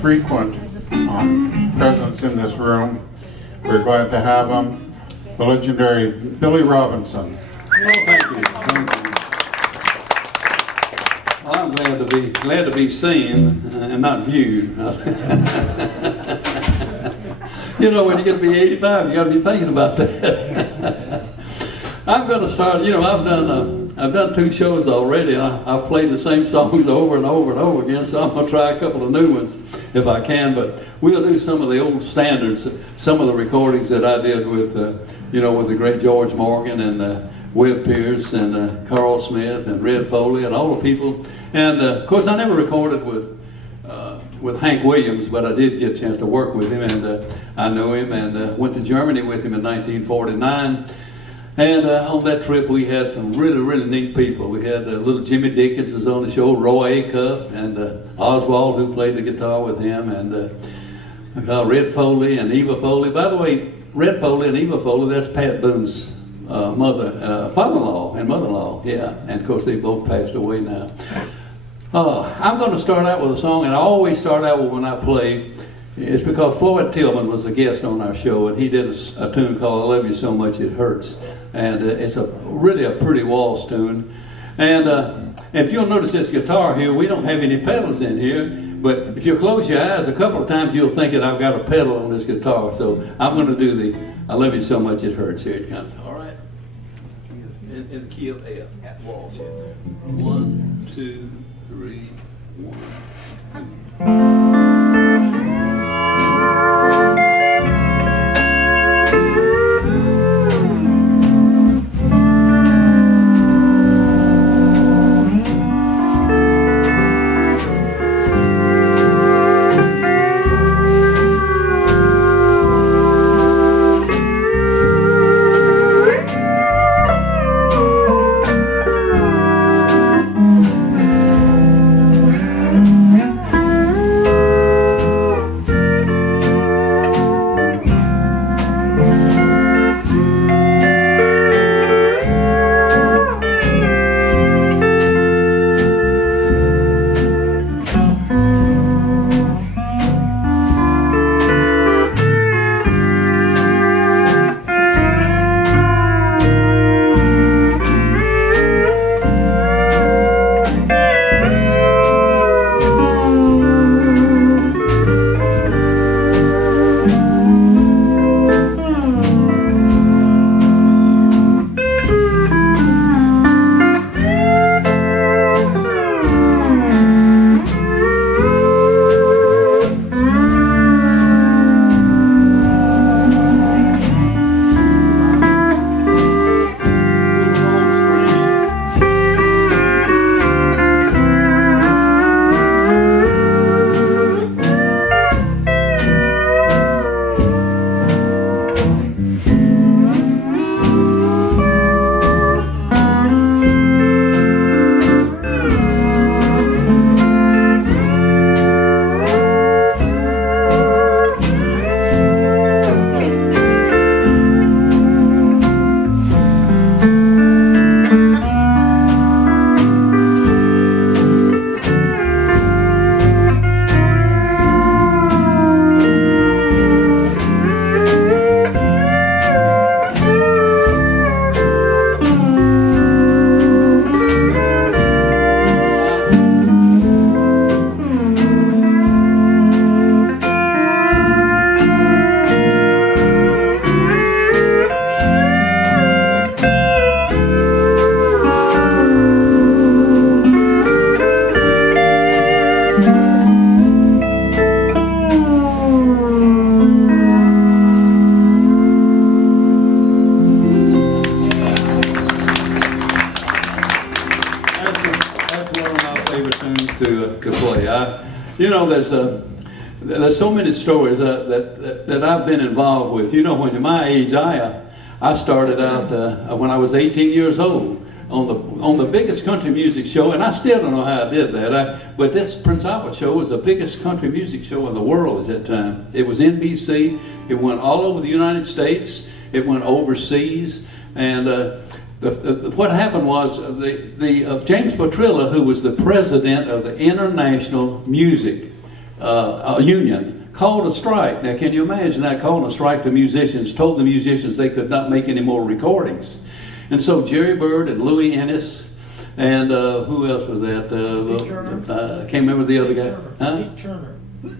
frequent presence in this room. We're glad to have him, the legendary Billy Robinson. Oh, thank you. Thank you. Well, I'm glad to be seen and not viewed. You know, when you get to be 85, you got to be thinking about that. I'm going to start. You know, I've done 2 shows already, and I've played the same songs over and over and over again. So I'm going to try a couple of new ones if I can. But we'll do some of the old standards, some of the recordings that I did with, you know, with the great George Morgan and Webb Pierce and Carl Smith and Red Foley and all the people. And of course, I never recorded with Hank Williams, but I did get a chance to work with him, and I know him, and went to Germany with him in 1949. And on that trip, we had some really, really neat people. We had little Jimmy Dickens was on the show, Roy Acuff, and Oswald, who played the guitar with him, and Red Foley and Eva Foley. By the way, Red Foley and Eva Foley, that's Pat Boone's father-in-law and mother-in-law, yeah. And of course, they both passed away now. I'm going to start out with a song, and I always start out with when I play. It's because Floyd Tillman was a guest on our show, and he did a tune called "I Love You So Much It Hurts," and it's really a pretty waltz tune. And if you'll notice this guitar here, we don't have any pedals in here, but if you close your eyes a couple of times, you'll think that I've got a pedal on this guitar. So I'm going to do the "I Love You So Much It Hurts." Here it comes. All right. In the key of F at waltz. 1, 2, 3, 1, 2. You know, there's so many stories that I've been involved with. You know, when my age, I started out when I was 18 years old on the biggest country music show, and I still don't know how I did that. But this Prince Albert show was the biggest country music show in the world at that time. It was NBC. It went all over the United States. It went overseas, and what happened was James Petrilla, who was the president of the International Music a union called a strike. Now, can you imagine that, calling a strike to musicians, told the musicians they could not make any more recordings. And so Jerry Byrd and Louis Ennis and who else was that? I can't remember the other guy. Huh? Zeke Turner.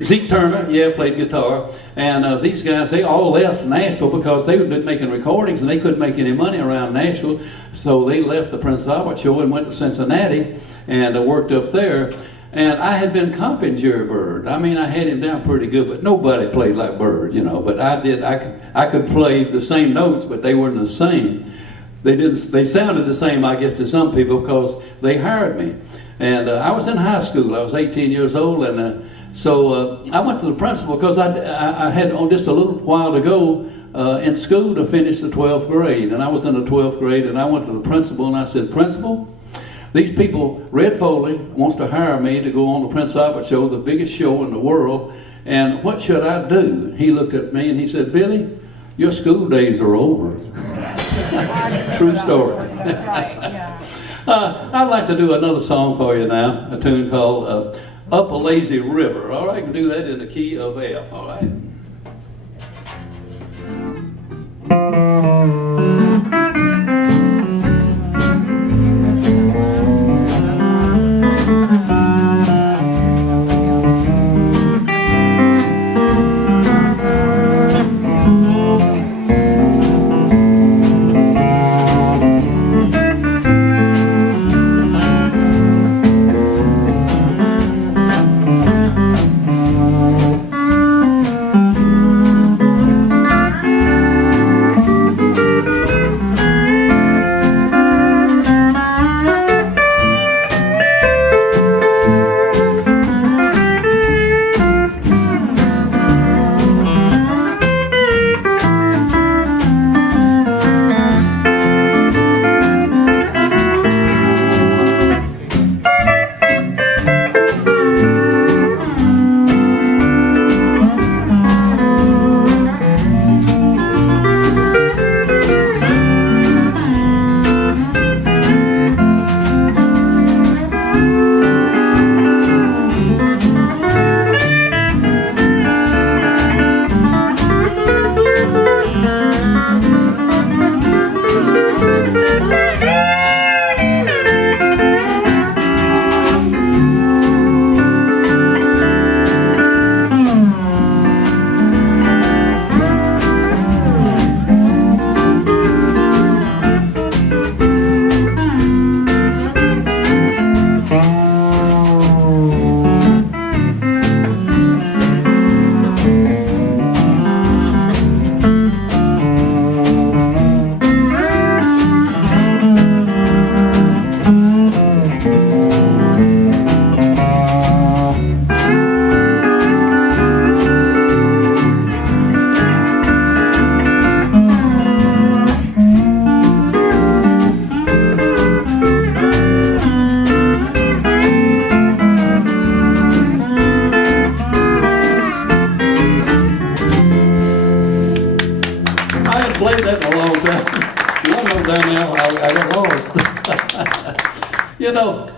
Zeke Turner, yeah, played guitar. And these guys, they all left Nashville because they had been making recordings and they couldn't make any money around Nashville. So they left the Prince Albert show and went to Cincinnati and worked up there. And I had been comping Jerry Byrd. I mean, I had him down pretty good, but nobody played like Byrd, you know. But I could play the same notes, but they weren't the same. They sounded the same, I guess, to some people because they hired me. And I was in high school. I was 18 years old, and so I went to the principal because I had just a little while to go in school to finish the 12th grade. And I was in the 12th grade, and I went to the principal, and I said, "Principal, these people, Red Foley wants to hire me to go on the Prince Albert show, the biggest show in the world, and what should I do?" He looked at me and he said, "Billy, your school days are over." True story. That's right, yeah. I'd like to do another song for you now, a tune called Up a Lazy River. All right, I can do that in the key of F, all right? Played that in a long time. You want to know down there, I got lost. You know,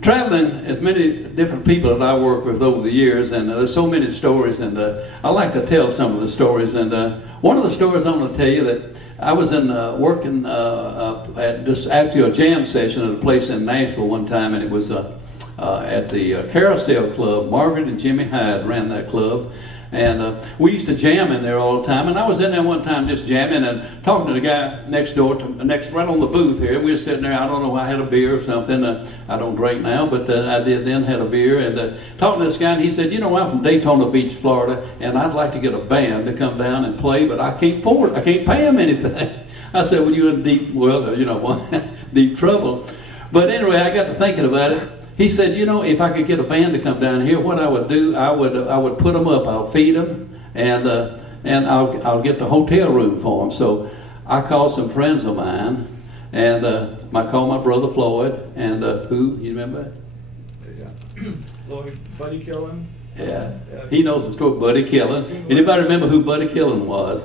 traveling as many different people that I work with over the years, and there's so many stories, and I like to tell some of the stories. And one of the stories I'm going to tell you that I was in working at just after a jam session at a place in Nashville one time, and it was at the Carousel Club. Margaret and Jimmy Hyde ran that club. And we used to jam in there all the time. And I was in there one time just jamming and talking to the guy next door, right on the booth here. We were sitting there, I don't know, I had a beer or something. I don't drink now, but I did then, had a beer. And talking to this guy, and he said, "You know, I'm from Daytona Beach, Florida, and I'd like to get a band to come down and play, but I can't afford it. I can't pay them anything." I said, "Well, you're in deep trouble." But anyway, I got to thinking about it. He said, "You know, if I could get a band to come down here, what I would do, I would put them up. I'll feed them, and I'll get the hotel room for them." So I called some friends of mine, and I called my brother Floyd, and who, you remember? Yeah. Lloyd, Buddy Killen. Yeah, he knows the story, Buddy Killen. Anybody remember who Buddy Killen was?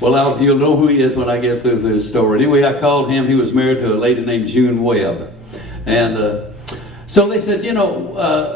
Well, you'll know who he is when I get through this story. Anyway, I called him. He was married to a lady named June Webb, and So they said,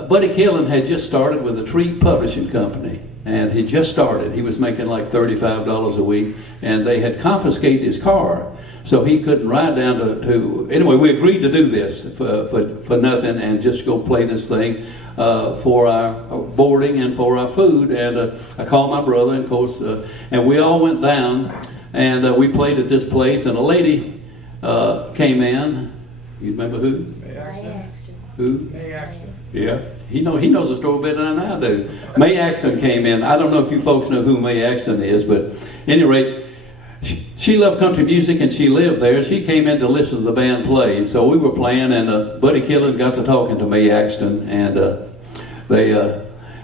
Buddy Killen had just started with a tree publishing company. And he just started. He was making like $35 a week. And they had confiscated his car. So he couldn't ride down to anyway, we agreed to do this for nothing and just go play this thing for our boarding and for our food. And I called my brother, and of course, and we all went down and we played at this place. And a lady came in. You remember who? May Axton. Who? May Axton. Yeah, he knows the story better than I do. May Axton came in. I don't know if you folks know who May Axton is, but at any rate, she loved country music and she lived there. She came in to listen to the band play. So we were playing, and Buddy Killen got to talking to May Axton, and they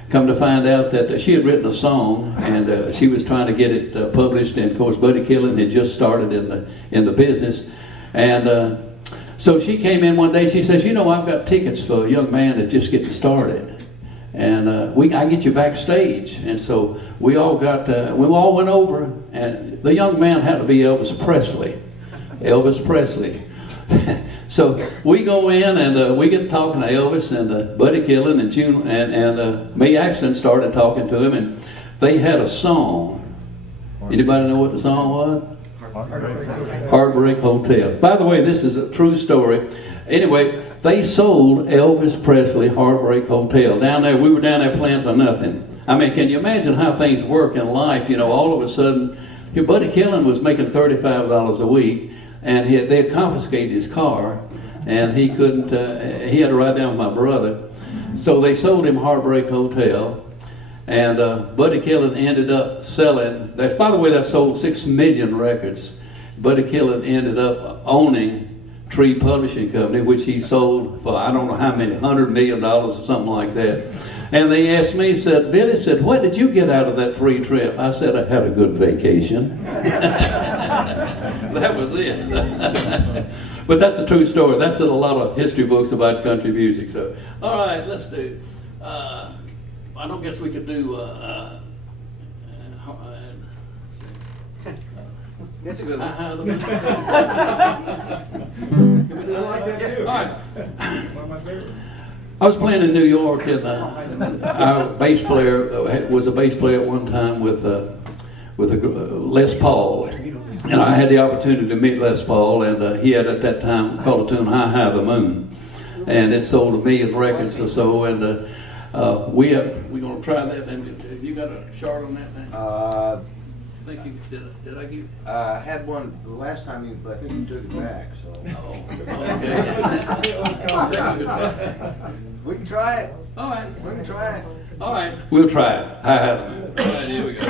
come to find out that she had written a song, and she was trying to get it published. And of course, Buddy Killen had just started in the business, and so she came in one day. She says, I've got tickets for a young man that's just getting started, and I get you backstage. And so we all went over, and the young man had to be Elvis Presley. So we go in, and we get talking to Elvis, and Buddy Killen and June and May Axton started talking to him, and they had a song. Anybody know what the song was? Heartbreak Hotel. By the way, this is a true story. Anyway, they sold Elvis Presley Heartbreak Hotel down there. We were down there playing for nothing. I mean, can you imagine how things work in life? All of a sudden, your Buddy Killen was making $35 a week, and they had confiscated his car, and he couldn't. He had to ride down with my brother. So they sold him Heartbreak Hotel. And Buddy Killen ended up selling, by the way, that sold 6 million records. Buddy Killen ended up owning Tree Publishing Company, which he sold for I don't know how many, $100 million or something like that. And they asked me, Billy said, what did you get out of that free trip? I said, I had a good vacation. That was it. But that's a true story. That's in a lot of history books about country music. So, all right, let's do. I don't guess we could do. That's a good one. I like that too. All right. One of my favorites. I was playing in New York, and our bass player was a bass player at one time with a Les Paul, and I had the opportunity to meet Les Paul, and he had at that time called a tune "High High the Moon," and it sold 1 million records or so, and. We're going to try that. And have you got a chart on that thing? I think you did. I give? had one the last time, but I think you took it back. So Okay. we can try it. All right. We can try it. All right. We'll try it. All right, here we go.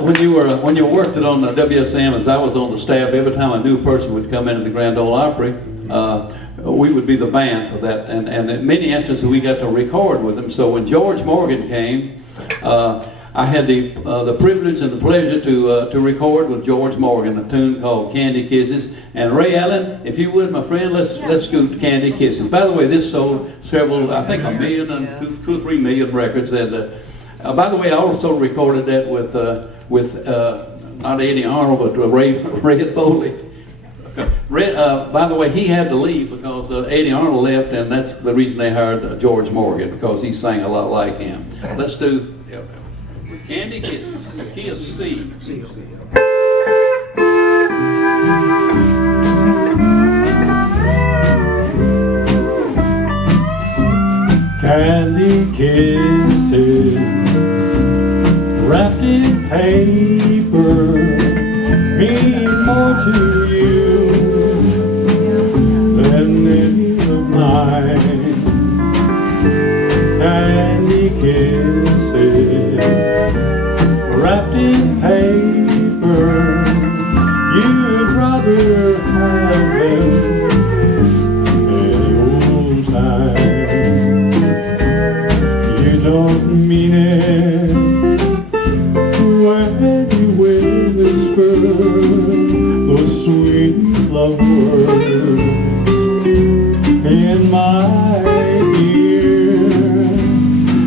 know, when you worked it on the WSM, as I was on the staff, every time a new person would come into the Grand Old Opry, we would be the band for that. And in many instances, we got to record with them. So when George Morgan came, I had the privilege and the pleasure to record with George Morgan a tune called Candy Kisses. And Ray Allen, if you would, my friend, let's scoot Candy Kisses. By the way, this sold several, I think 1 million and 2 or 3 million records. And by the way, I also recorded that with not Eddie Arnold, but Ray Foley. By the way, he had to leave because Eddie Arnold left, and that's the reason they hired George Morgan, because he sang a lot like him. Let's do Candy Kisses, key of C. Candy kisses wrapped in paper mean more to you than any of mine. Candy kisses wrapped in paper, you'd rather have them any old time. You don't mean it when you whisper those sweet love words in my ear.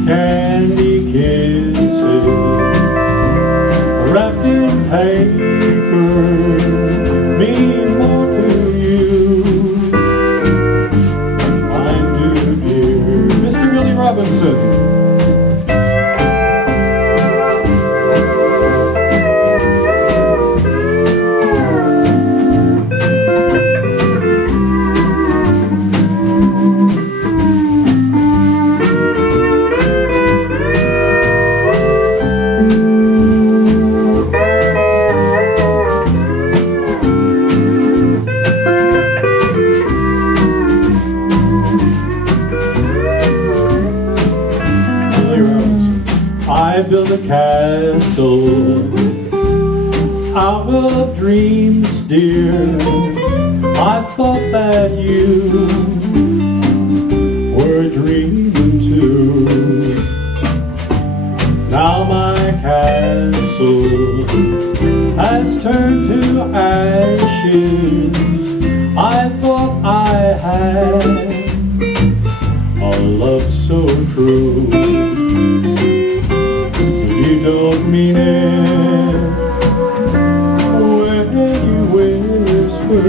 Candy kisses wrapped in paper mean more to you than mine do, dear. Mr. Billy Robinson. I built a castle out of dreams, dear. I thought that you were dreaming too. Now my castle has turned to ashes. I thought I had a love so true. You don't mean it when you whisper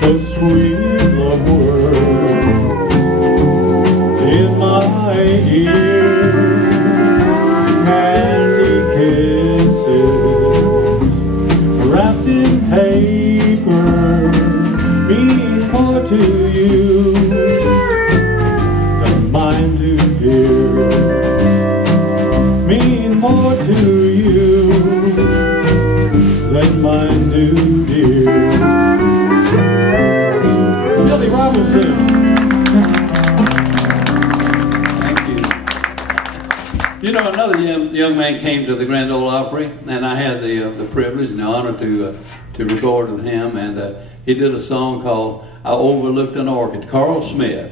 the sweet love word in my ear. Candy kisses wrapped in paper mean more to you than mine do, dear. Mean more to you than mine do, dear. Billy Robinson. Thank you. You know, another young man came to the Grand Old Opry, and I had the privilege and the honor to record with him, and he did a song called "I Overlooked an Orchid." Carl Smith.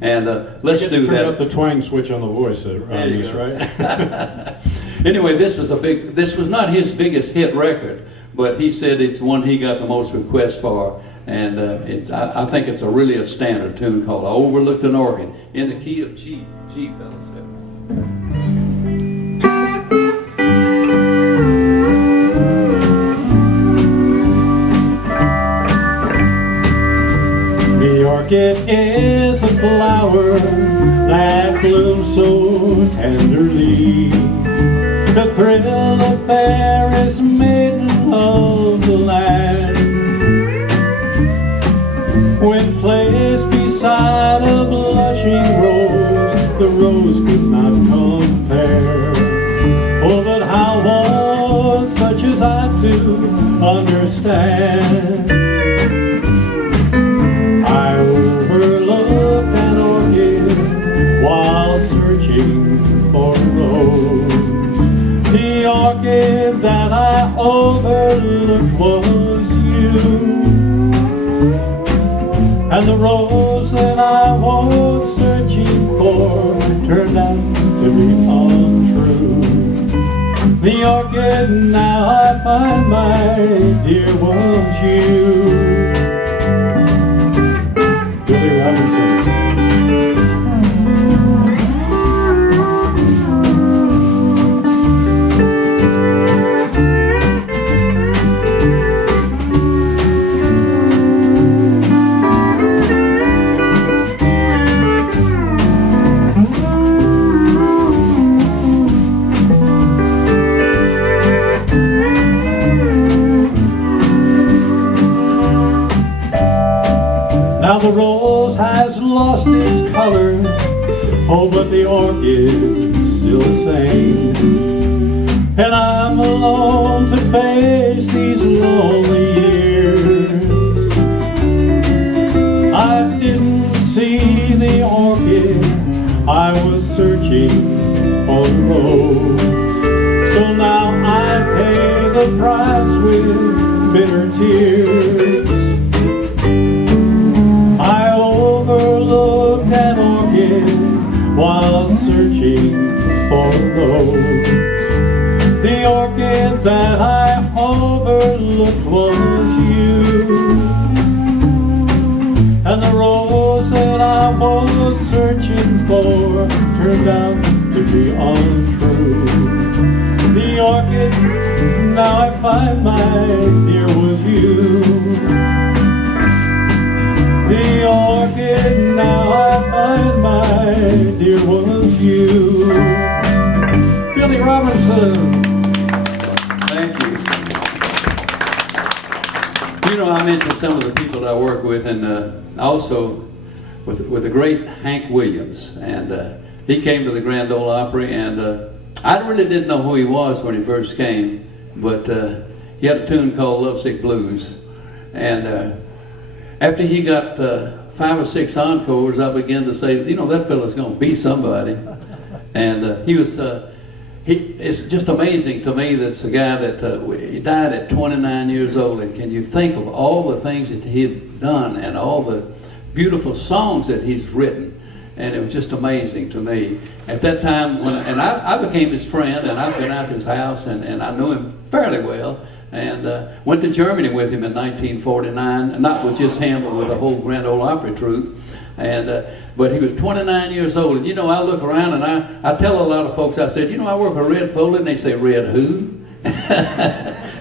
And let's do that. Turn up the twang switch on the voice on this, right? Anyway, this was not his biggest hit record, but he said it's one he got the most requests for, and I think it's really a standard tune called "I Overlooked an Orchid" in the key of G, fellas. The orchid is a flower that blooms so tenderly. The thrill of fairest maiden of the land. When placed beside a blushing rose, the rose could not compare. Oh, but how was such as I to understand? I overlooked an orchid while searching for a rose. The orchid looked was you, and the rose that I was searching for turned out to be untrue. The orchid now I find, my dear, was you. Billy Robinson. Now the rose has lost its color, oh, but the orchid's still the same. And I'm alone to face these lonely years. I didn't see the orchid, I was searching for the rose. So now I pay the price with bitter tears. I overlooked an orchid while searching for a rose. The orchid that I overlooked was you, and the rose that I was searching for turned out to be untrue. The orchid now I find, my dear, was you. The orchid now I find, my dear, was you. Billy Robinson. Thank you. You know, I mentioned some of the people that I work with, and also with the great Hank Williams. And he came to the Grand Old Opry, and I really didn't know who he was when he first came, but he had a tune called Lovesick Blues. And after he got 5 or 6 encores, I began to say, you know, that fella's going to be somebody. And he was, it's just amazing to me, that's a guy that he died at 29 years old. And can you think of all the things that he had done and all the beautiful songs that he's written? And it was just amazing to me. At that time, I became his friend, and I've been out to his house, and I knew him fairly well. And went to Germany with him in 1949, not with just him, but with the whole Grand Old Opry troupe. And but he was 29 years old. And you know, I look around and I tell a lot of folks, I said, you know, I work with Red Foley, and they say, Red who?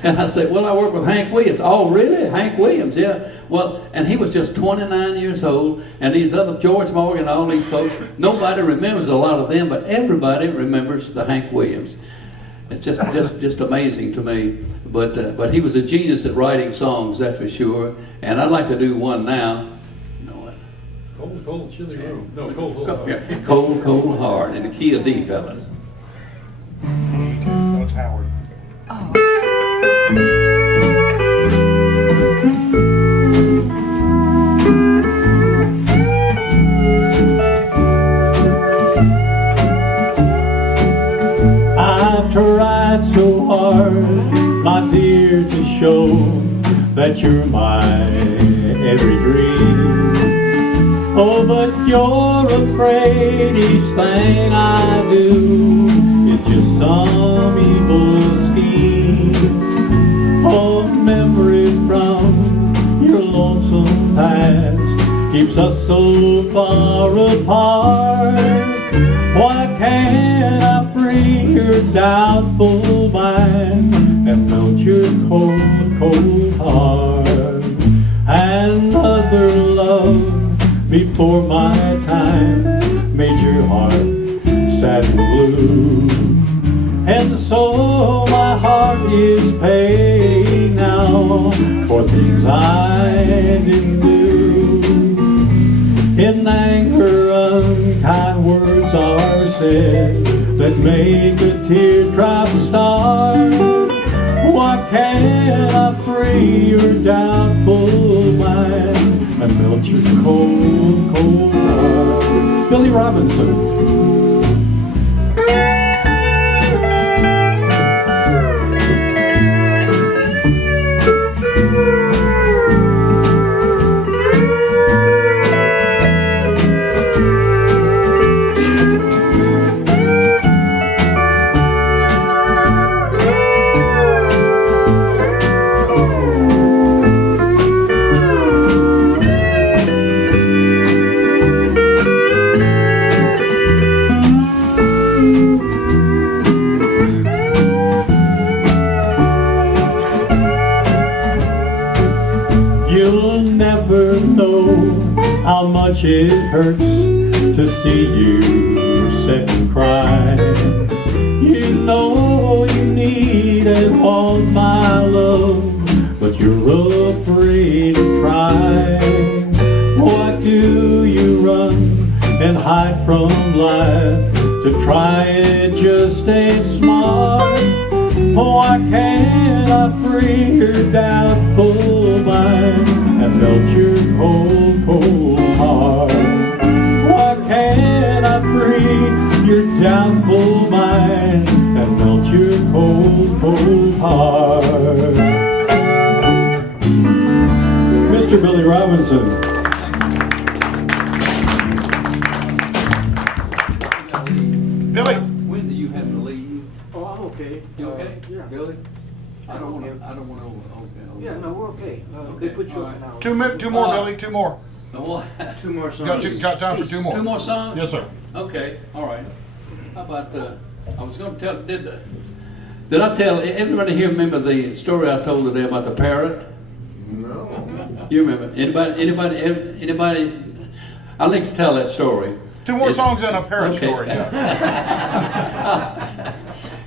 And I said, well, I work with Hank Williams. Oh, really? Hank Williams, yeah. Well, and he was just 29 years old, and these other, George Morgan, all these folks, nobody remembers a lot of them, but everybody remembers the Hank Williams. It's just amazing to me. But he was a genius at writing songs, that's for sure. And I'd like to do one now. You know what? Cold, cold, chilly room. No, cold, cold heart. Yeah, Cold, Cold Heart, in the key of D, fellas. That's Howard. I've tried so hard, my dear, to show that you're my every dream. Oh, but you're afraid each thing I do is just some evil scheme. Oh, memory from your lonesome past keeps us so far apart. Why can't I free your doubtful mind and melt your cold, cold heart? Another love before my time made your heart sad and blue. And so my heart is paying now for things I didn't do. In anger, unkind words are said that make a teardrop start. Why can't I free your doubtful mind and melt your cold, cold heart? Billy Robinson. You'll never know how much it hurts to see you sit and cry. You know you need and want my love, but you're afraid to try. Why do you run and hide from life? To try it just ain't smart. Why can't I free your doubtful mind and melt your cold, cold heart? Why can't I free your doubtful mind and melt your cold, cold heart? Mr. Billy Robinson. Billy. When do you have to leave? Oh, I'm okay. You okay? Yeah. Billy? I don't wanna, okay. Yeah, no, we're okay. They Okay, put you all up right. now. Two more, Billy, two more. What? 2 more songs. Got time for two more. Two more songs? Yes, sir. Okay, all right. How about, I was gonna tell, did I tell, everybody here remember the story I told today about the parrot? No. You remember? Anybody? I'd like to tell that story. Two more It's- songs and a parrot okay. story. Yeah.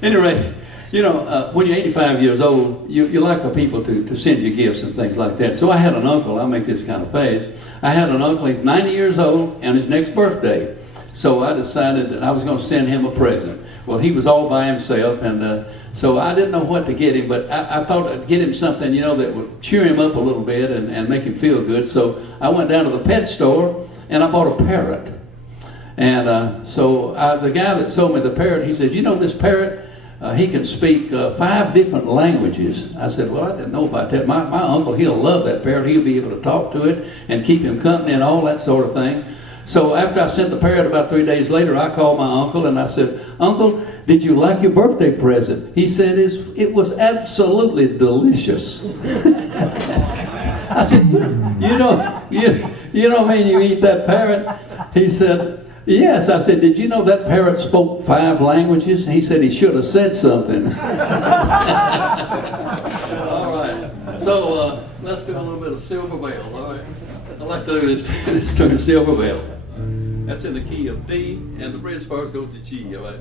Anyway, you know, when you're 85 years old, you like for people to send you gifts and things like that. So I had an uncle, I'll make this kind of face. I had an uncle, he's 90 years old, and his next birthday. So I decided that I was going to send him a present. Well, he was all by himself, and so I didn't know what to get him, but I thought I'd get him something, you know, that would cheer him up a little bit and make him feel good. So I went down to the pet store, and I bought a parrot. And so the guy that sold me the parrot, he said, you know, this parrot, he can speak 5 different languages. I said, well, I didn't know about that. My uncle, he'll love that parrot. He'll be able to talk to it and keep him company and all that sort of thing. So after I sent the parrot, about 3 days later, I called my uncle and I said, Uncle, did you like your birthday present? He said, it was absolutely delicious. I said, you know, man, you eat that parrot? He said, yes. I said, did you know that parrot spoke 5 languages? He said he should have said something. All right. So let's do a little bit of Silver Bell. All right. I'd like to do this tune, Silver Bell. That's in the key of D, and the bridge part goes to G. All right.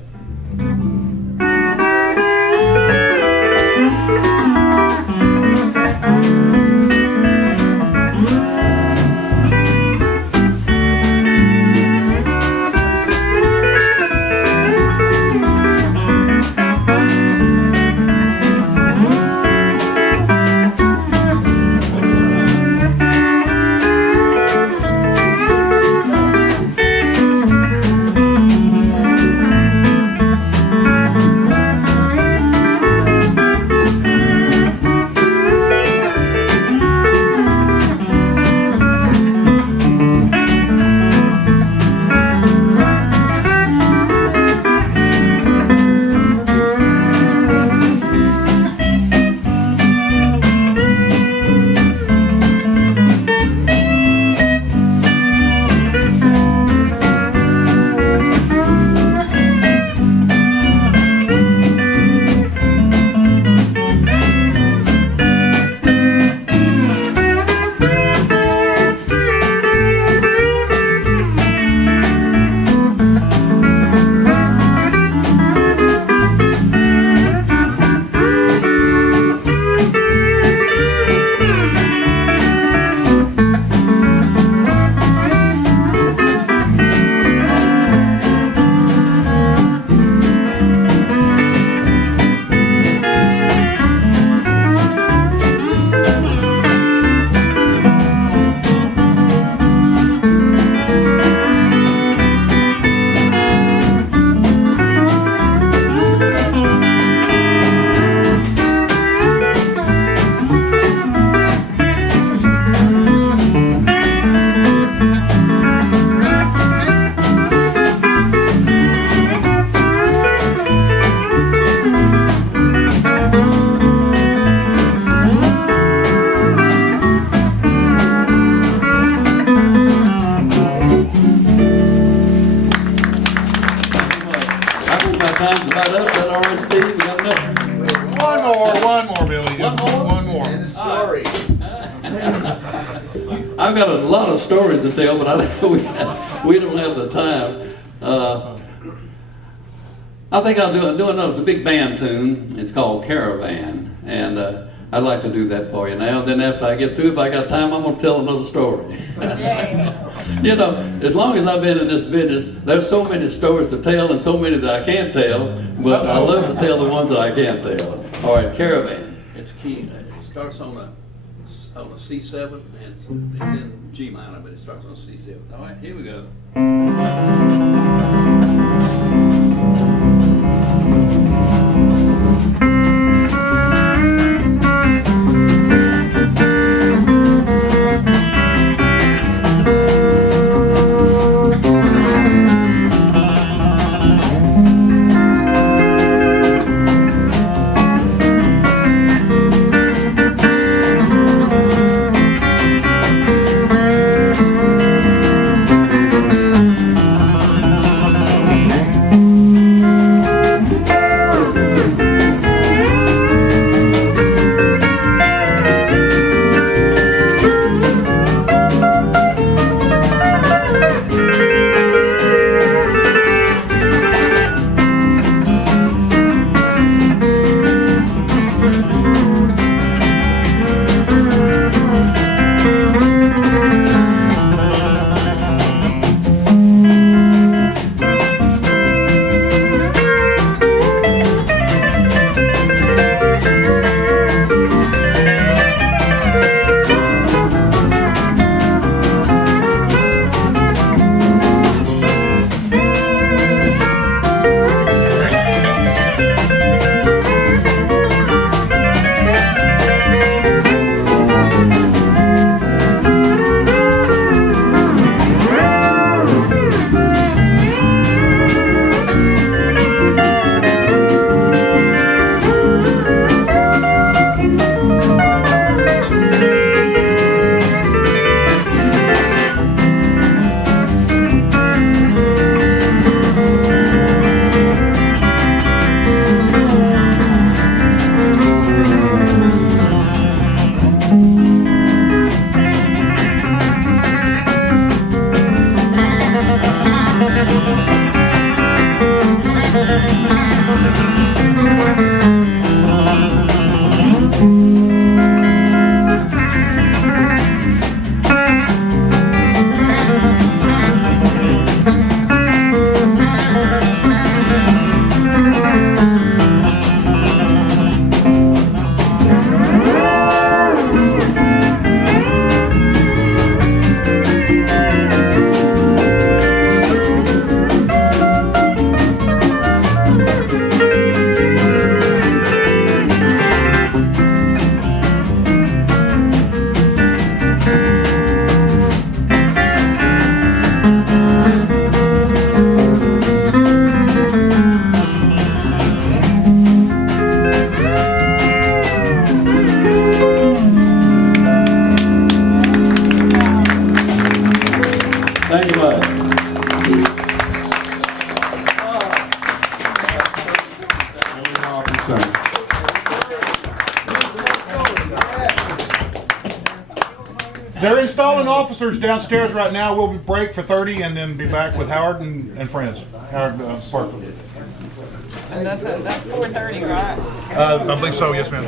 I've got a lot of stories to tell, but we don't have the time. I think I'll do another big band tune. It's called Caravan, and I'd like to do that for you now. Then after I get through, if I got time, I'm going to tell another story. You know, as long as I've been in this business, there's so many stories to tell and so many that I can't tell, but I love to tell the ones that I can tell. All right, Caravan. It's key. It starts on a C7, and it's in G minor, but it starts on C7. All right, here we go. They're installing officers downstairs right now. We'll break for 30 and then be back with Howard and friends. Howard Parkland. And that's 4:30, right? I believe so, yes ma'am.